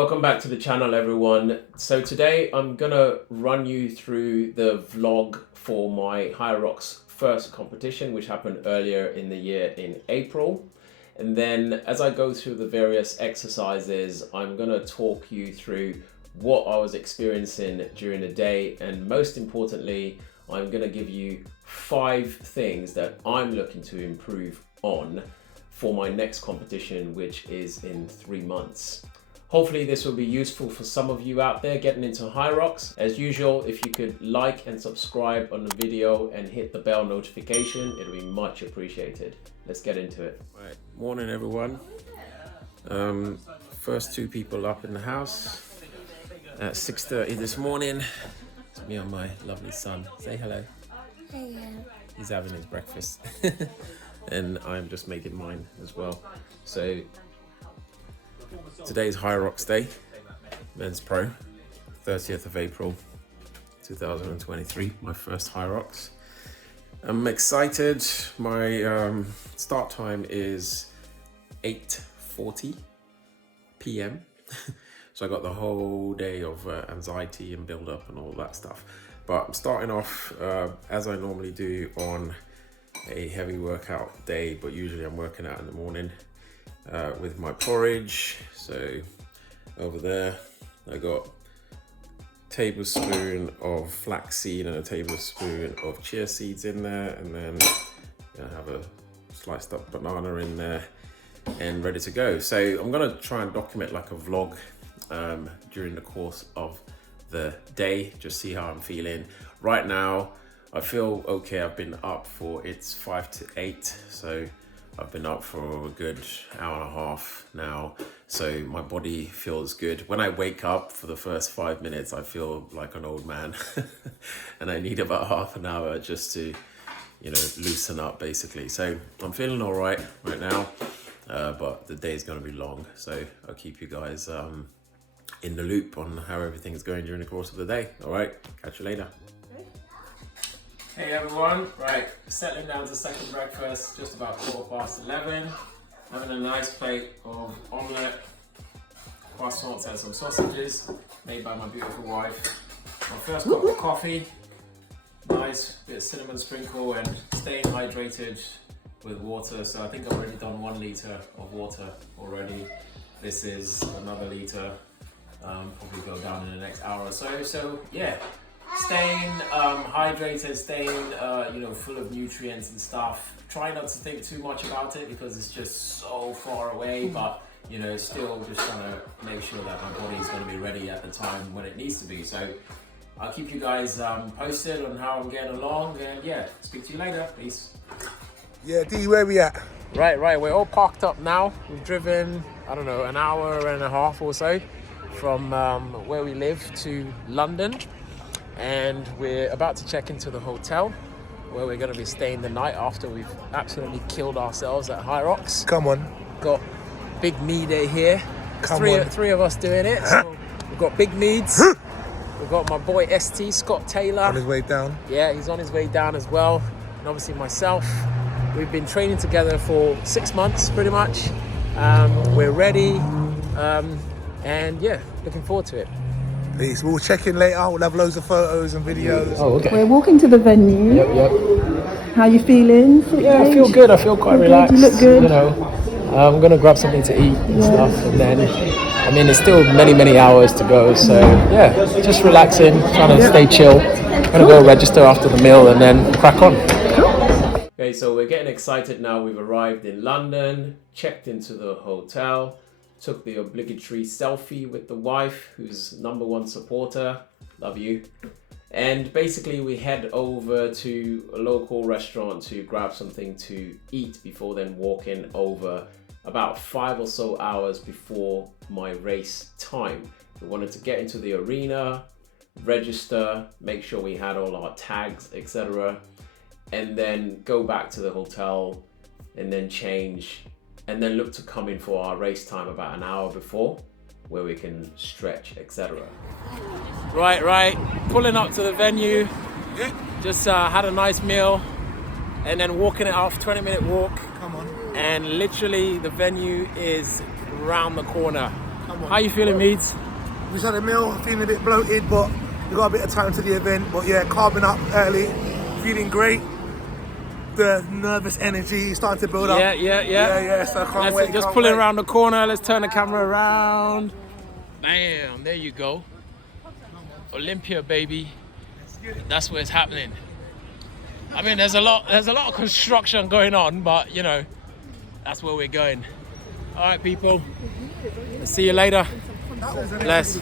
Welcome back to the channel, everyone. So today I'm gonna run you through the vlog for my Hyrox first competition, which happened earlier in the year in April. And then as I go through the various exercises, I'm gonna talk you through what I was experiencing during the day. And most importantly, I'm gonna give you 5 things that I'm looking to improve on for my next competition, which is in 3 months. Hopefully this will be useful for some of you out there getting into Hyrox. As usual, if you could like and subscribe on the video and hit the bell notification, it'll be much appreciated. Let's get into it. Right. Morning, everyone. First 2 people up in the house at 6:30 this morning. It's me and my lovely son. Say hello. Hello. He's having his breakfast and I'm just making mine as well. So today's Hyrox Day, Men's Pro, 30th of April 2023, my first Hyrox. I'm excited. My start time is 8:40 p.m. So I got the whole day of anxiety and build up and all that stuff. But I'm starting off as I normally do on a heavy workout day, but usually I'm working out in the morning. With my porridge. So over there I got a tablespoon of flaxseed and a tablespoon of chia seeds in there, and then I have a sliced up banana in there and ready to go. So I'm gonna try and document like a vlog during the course of the day, just see how I'm feeling. Right now I feel okay. I've been up for, it's 5 to 8, so I've been up for a good hour and a half now, so my body feels good. When I wake up for the first 5 minutes, I feel like an old man and I need about half an hour just to, you know, loosen up basically. So I'm feeling all right now, but the day is going to be long, so I'll keep you guys in the loop on how everything is going during the course of the day. All right, catch you later. Hey everyone, right, settling down to second breakfast, just about 11:15. Having a nice plate of omelette, croissants and some sausages made by my beautiful wife. My first cup of coffee, nice bit of cinnamon sprinkle, and staying hydrated with water. So I think I've already done 1 liter of water already. This is another liter, probably go down in the next hour or so. So yeah. Staying hydrated, staying full of nutrients and stuff. Try not to think too much about it because it's just so far away, but still just trying to make sure that my body's going to be ready at the time when it needs to be. So I'll keep you guys posted on how I'm getting along, and yeah, speak to you later. Peace. Yeah, D, where we at? Right, we're all parked up now. We've driven, I don't know, an hour and a half or so from where we live to London. And we're about to check into the hotel where we're going to be staying the night after we've absolutely killed ourselves at Hyrox. Come on. Got Big Me Day here. Three of us doing it. So we've got Big Meads. We've got my boy ST, Scott Taylor. On his way down. Yeah, he's on his way down as well. And obviously myself. We've been training together for 6 months pretty much. We're ready. And yeah, looking forward to it. Peace. We'll check in later. We'll have loads of photos and videos. Oh, okay. We're walking to the venue. Yep. How you feeling? Yeah, I feel good. I feel quite relaxed. You look good. I'm gonna grab something to eat and stuff, and then it's still many hours to go. So yeah, just relaxing, trying to stay chill. Gonna go register after the meal and then crack on. Okay, so we're getting excited now. We've arrived in London, checked into the hotel. Took the obligatory selfie with the wife, who's #1 supporter. Love you. And basically we head over to a local restaurant to grab something to eat before then walking over about 5 or so hours before my race time. We wanted to get into the arena, register, make sure we had all our tags, etc. And then go back to the hotel and then change, and then look to come in for our race time about an hour before, where we can stretch, etc. Right, pulling up to the venue. Just had a nice meal and then walking it off, 20-minute walk. Come on. And literally the venue is round the corner. How you feeling, Meads? We just had a meal, feeling a bit bloated, but we got a bit of time to the event. But yeah, carving up early, feeling great. The nervous energy starting to build up. Yeah. So I can't wait. Just pulling around the corner. Let's turn the camera around. Bam! There you go. Olympia, baby. That's where it's happening. I mean, there's a lot of construction going on, but you know, that's where we're going. All right, people. See you later. Bless.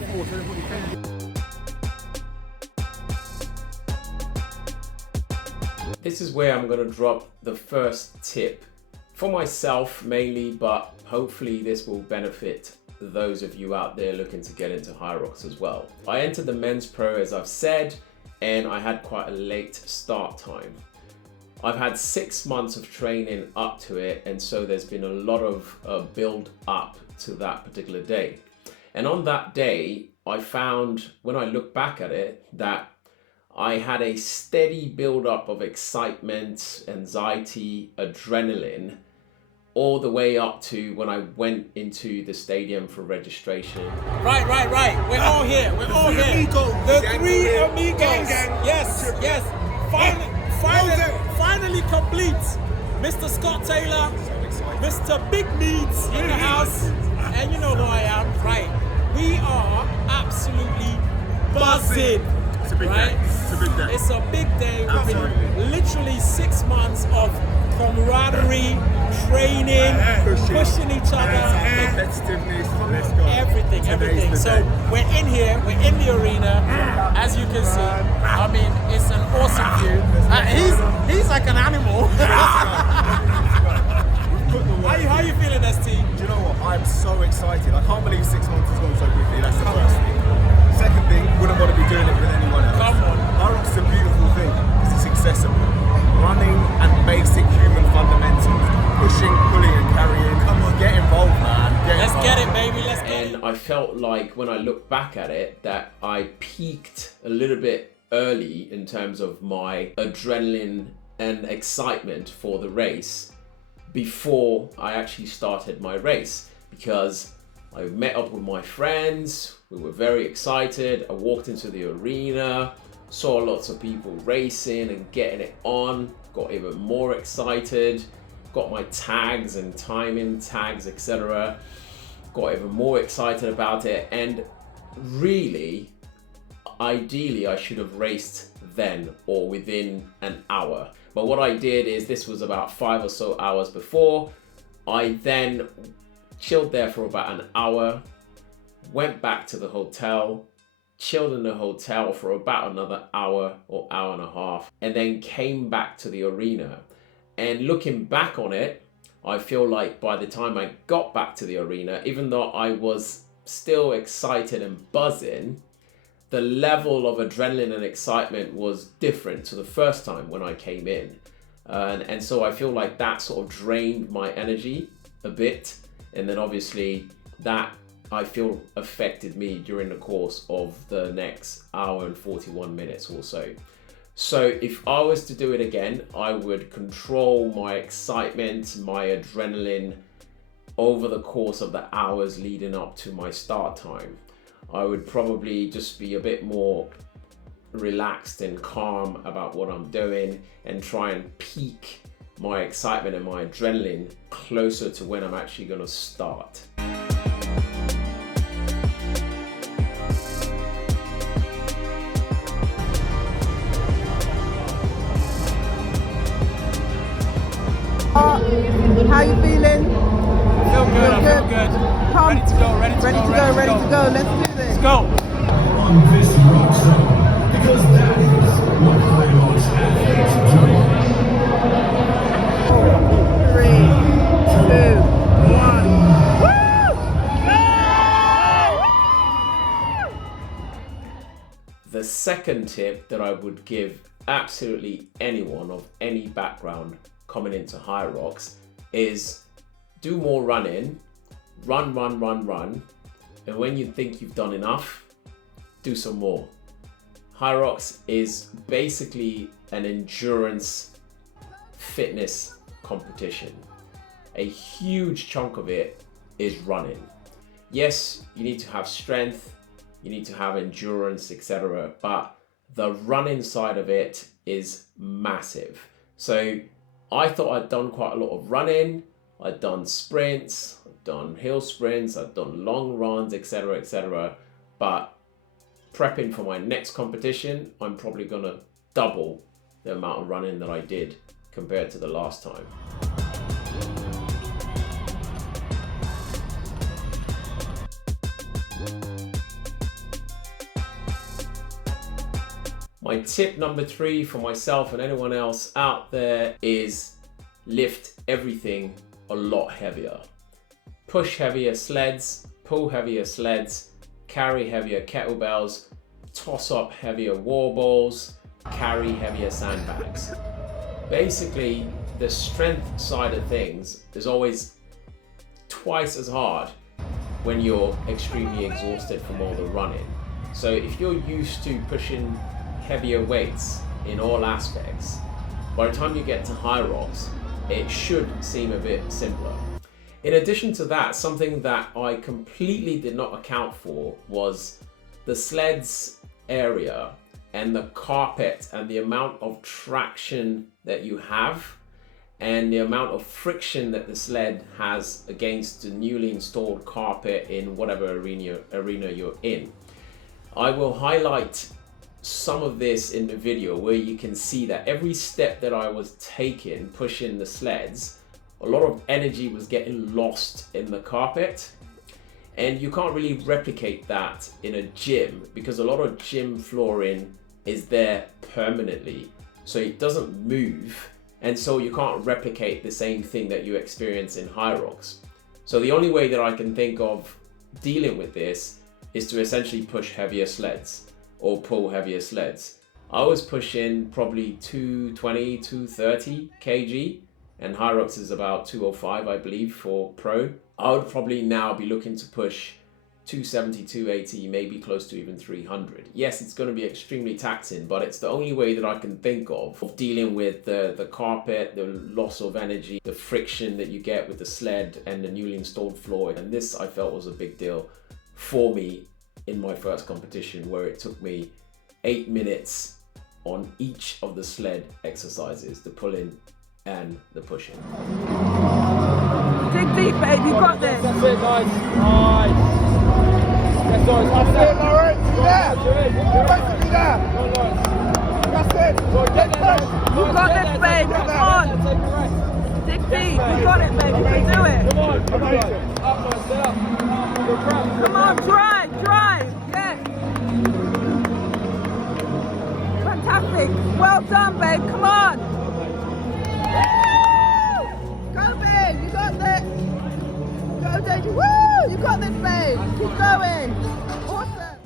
This is where I'm going to drop the first tip for myself mainly, but hopefully this will benefit those of you out there looking to get into Hyrox as well. I entered the men's pro, as I've said, and I had quite a late start time. I've had 6 months of training up to it, and so there's been a lot of build up to that particular day. And on that day, I found, when I look back at it, that I had a steady build up of excitement, anxiety, adrenaline, all the way up to when I went into the stadium for registration. Right. We're all here. The three amigos. Yes. Finally complete. Mr. Scott Taylor, Mr. Big Meads in the house, and you know who I am, right? We are absolutely buzzing. It's a big day. It's a big day. We've been literally 6 months of camaraderie, training, pushing each other, Competitiveness, let's go. everything. So we're in here, we're in the arena, as you can see. I mean, it's an awesome view. He's like an animal. How you feeling, ST? Do you know what? I'm so excited. I can't believe 6 months has gone so quickly. That's the first thing. Second thing, wouldn't want to be doing it with anyone else. Come on. Hyrox is a beautiful thing because it's accessible. Running and basic human fundamentals. Pushing, pulling and carrying. Come on, get involved, man. Let's get it, baby. Let's get it. And I felt like when I look back at it that I peaked a little bit early in terms of my adrenaline and excitement for the race before I actually started my race, because I met up with my friends, we were very excited. I walked into the arena, saw lots of people racing and getting it on, got even more excited, got my tags and timing tags, etc. Got even more excited about it, and really, ideally I should have raced then or within an hour. But what I did is, this was about 5 or so hours before, I then chilled there for about an hour, went back to the hotel, chilled in the hotel for about another hour or hour and a half, and then came back to the arena. And looking back on it, I feel like by the time I got back to the arena, even though I was still excited and buzzing, the level of adrenaline and excitement was different to the first time when I came in. And so I feel like that sort of drained my energy a bit. And then obviously that, I feel, affected me during the course of the next hour and 41 minutes or so. So if I was to do it again, I would control my excitement, my adrenaline over the course of the hours leading up to my start time. I would probably just be a bit more relaxed and calm about what I'm doing and try and peak my excitement and my adrenaline closer to when I'm actually going to start. How you feeling? Feel good, I feel good. Pumped. Ready to go. Let's do this. Let's go. On this rock zone, because that is what Hyrox athletes do. 3, 2, 1. The second tip that I would give absolutely anyone of any background coming into Hyrox is do more running, run, and when you think you've done enough, do some more. Hyrox is basically an endurance fitness competition. A huge chunk of it is running. yes, you need to have strength, you need to have endurance, etc. But the running side of it is massive. So I thought I'd done quite a lot of running. I'd done sprints, I'd done hill sprints, I'd done long runs, etc., etc. But prepping for my next competition, I'm probably gonna double the amount of running that I did compared to the last time. My tip number 3 for myself and anyone else out there is lift everything a lot heavier. Push heavier sleds, pull heavier sleds, carry heavier kettlebells, toss up heavier wall balls, carry heavier sandbags. Basically, the strength side of things is always twice as hard when you're extremely exhausted from all the running. So if you're used to pushing heavier weights in all aspects, by the time you get to Hyrox, it should seem a bit simpler. In addition to that, something that I completely did not account for was the sleds area and the carpet and the amount of traction that you have and the amount of friction that the sled has against the newly installed carpet in whatever arena you're in. I will highlight some of this in the video where you can see that every step that I was taking, pushing the sleds, a lot of energy was getting lost in the carpet. And you can't really replicate that in a gym because a lot of gym flooring is there permanently, so it doesn't move, and so you can't replicate the same thing that you experience in Hyrox. So the only way that I can think of dealing with this is to essentially push heavier sleds or pull heavier sleds. I was pushing probably 220, 230 kg, and Hyrox is about 205, I believe, for pro. I would probably now be looking to push 270, 280, maybe close to even 300. Yes, it's going to be extremely taxing, but it's the only way that I can think of dealing with the carpet, the loss of energy, the friction that you get with the sled and the newly installed floor. And this I felt was a big deal for me in my first competition, where it took me 8 minutes on each of the sled exercises, the pulling and the pushing. Dig deep, babe, you got this. That's it, guys. Nice. That's it, Lawrence. Yeah. Basically there. That's it. You got this, babe, come on. Dig deep, you got it, babe, you can do it. Come on, come on. Up, man, stay up. Come on, drive, yes. Fantastic, well done, babe, come on. Go, babe, you got this. Go, Daisy, woo, you got this, babe. Keep going. Awesome.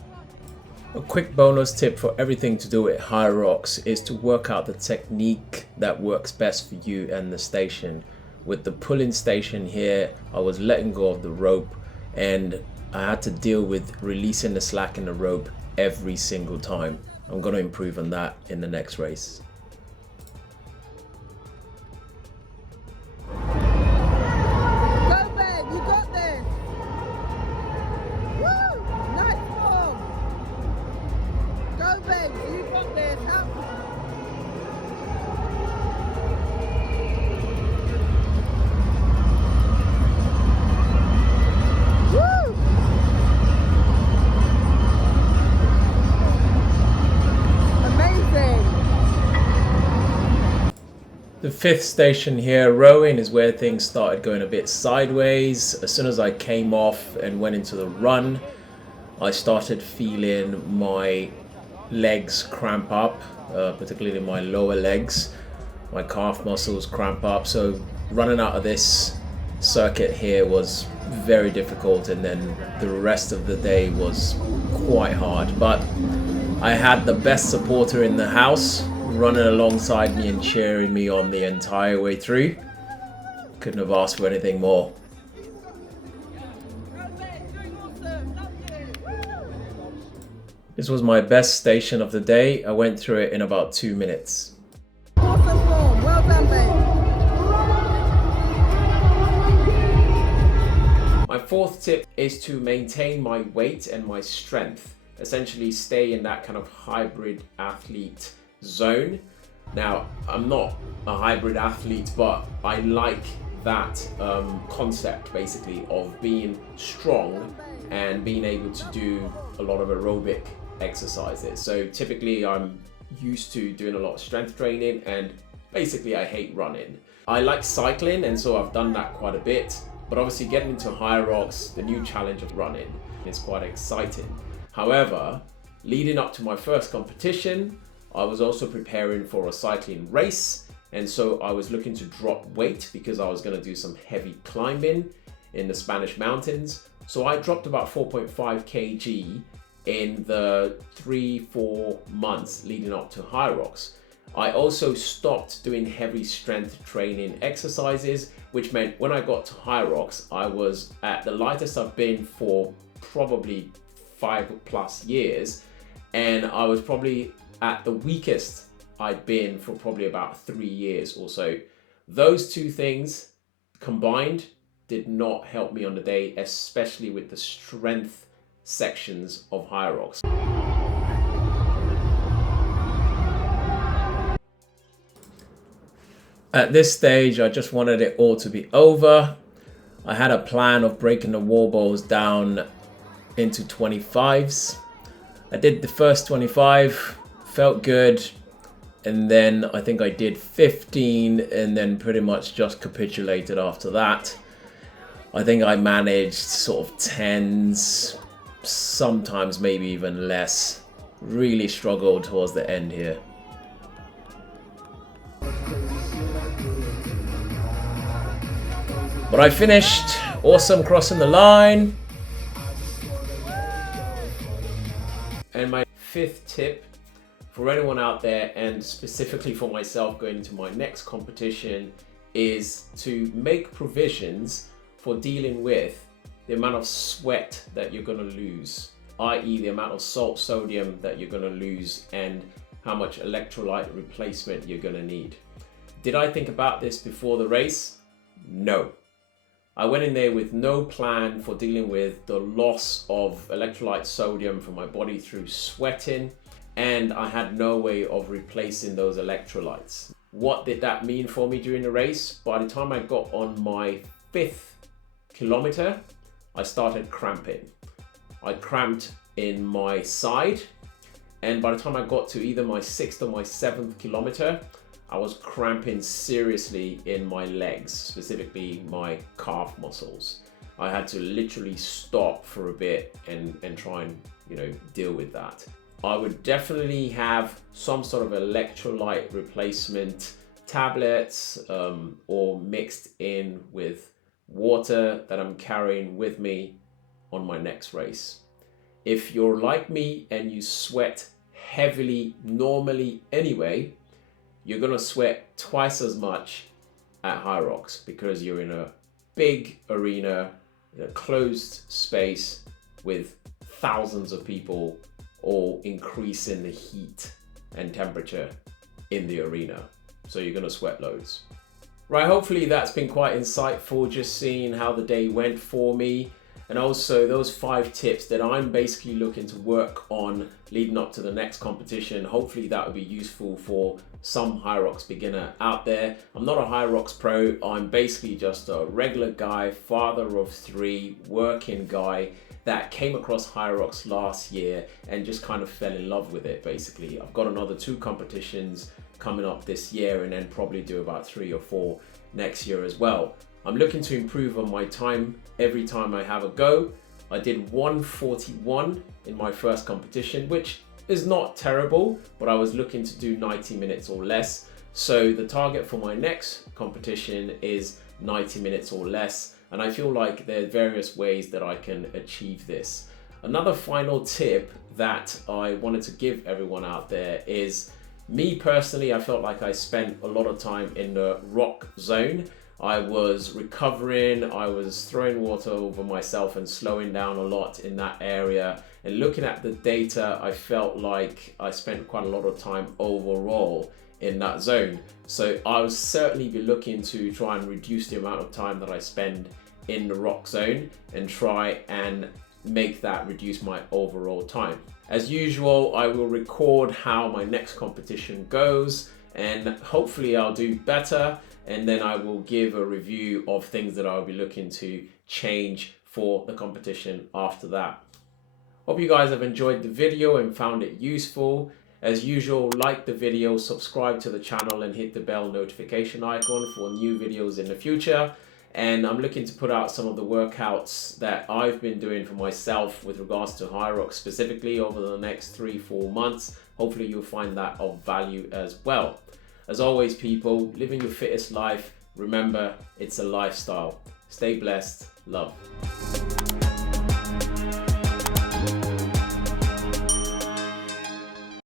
A quick bonus tip for everything to do with Hyrox is to work out the technique that works best for you and the station. With the pulling station here, I was letting go of the rope and I had to deal with releasing the slack in the rope every single time. I'm going to improve on that in the next race. Go, babe, you got this. Woo, nice form. Go, babe, you got this. Woo! Amazing. The fifth station here, rowing, is where things started going a bit sideways. As soon as I came off and went into the run, I started feeling my legs cramp up, particularly my lower legs. My calf muscles cramp up. So running out of this circuit here was very difficult, and then the rest of the day was quite hard. But I had the best supporter in the house running alongside me and cheering me on the entire way through. Couldn't have asked for anything more. This was my best station of the day. I went through it in about 2 minutes. Awesome form. Well done, babe. My fourth tip is to maintain my weight and my strength. Essentially stay in that kind of hybrid athlete zone. Now, I'm not a hybrid athlete, but I like that concept basically of being strong and being able to do a lot of aerobic exercises. So typically I'm used to doing a lot of strength training, and basically I hate running. I like cycling, and so I've done that quite a bit, but obviously getting into Hyrox, the new challenge of running, is quite exciting. However, leading up to my first competition, I was also preparing for a cycling race, and so I was looking to drop weight because I was going to do some heavy climbing in the Spanish mountains. So I dropped about 4.5 kg in the 3-4 months leading up to Hyrox. I also stopped doing heavy strength training exercises, which meant when I got to Hyrox, I was at the lightest I've been for probably 5+ years, and I was probably at the weakest I'd been for probably about 3 years or so. Those two things combined did not help me on the day, especially with the strength sections of Hyrox. At this stage, I just wanted it all to be over. I had a plan of breaking the wall balls down into 25s. I did the first 25, felt good, and then I think I did 15 and then pretty much just capitulated after that. I think I managed sort of 10s, sometimes maybe even less. Really struggled towards the end here. But I finished, awesome, crossing the line. And my fifth tip for anyone out there, and specifically for myself going into my next competition, is to make provisions for dealing with the amount of sweat that you're gonna lose, i.e. the amount of salt, sodium that you're gonna lose, and how much electrolyte replacement you're gonna need. Did I think about this before the race? No. I went in there with no plan for dealing with the loss of electrolyte sodium from my body through sweating, and I had no way of replacing those electrolytes. What did that mean for me during the race? By the time I got on my 5th kilometer, I started cramping. I cramped in my side, and by the time I got to either my 6th or my 7th kilometer, I was cramping seriously in my legs, specifically my calf muscles. I had to literally stop for a bit and try and, deal with that. I would definitely have some sort of electrolyte replacement tablets or mixed in with water that I'm carrying with me on my next race. If you're like me and you sweat heavily normally anyway, you're gonna sweat twice as much at Hyrox because you're in a big arena, in a closed space with thousands of people all increasing the heat and temperature in the arena. So you're gonna sweat loads. Right, hopefully that's been quite insightful, just seeing how the day went for me. And also those 5 tips that I'm basically looking to work on leading up to the next competition. Hopefully that will be useful for some Hyrox beginner out there. I'm not a Hyrox pro. I'm basically just a regular guy, father of 3, working guy that came across Hyrox last year and just kind of fell in love with it basically. I've got another 2 competitions coming up this year and then probably do about 3 or 4 next year as well. I'm looking to improve on my time every time I have a go. I did 1:41 in my first competition, which is not terrible, but I was looking to do 90 minutes or less. So the target for my next competition is 90 minutes or less. And I feel like there are various ways that I can achieve this. Another final tip that I wanted to give everyone out there is, me personally, I felt like I spent a lot of time in the rock zone. I was recovering, I was throwing water over myself and slowing down a lot in that area. And looking at the data, I felt like I spent quite a lot of time overall in that zone. So I would certainly be looking to try and reduce the amount of time that I spend in the rock zone and try and make that reduce my overall time. As usual, I will record how my next competition goes, and hopefully I'll do better, and then I will give a review of things that I'll be looking to change for the competition after that. Hope you guys have enjoyed the video and found it useful. As usual, like the video, subscribe to the channel and hit the bell notification icon for new videos in the future. And I'm looking to put out some of the workouts that I've been doing for myself with regards to Hyrox specifically over the next 3-4 months. Hopefully you'll find that of value as well. As always, people, living your fittest life, remember, it's a lifestyle. Stay blessed. Love.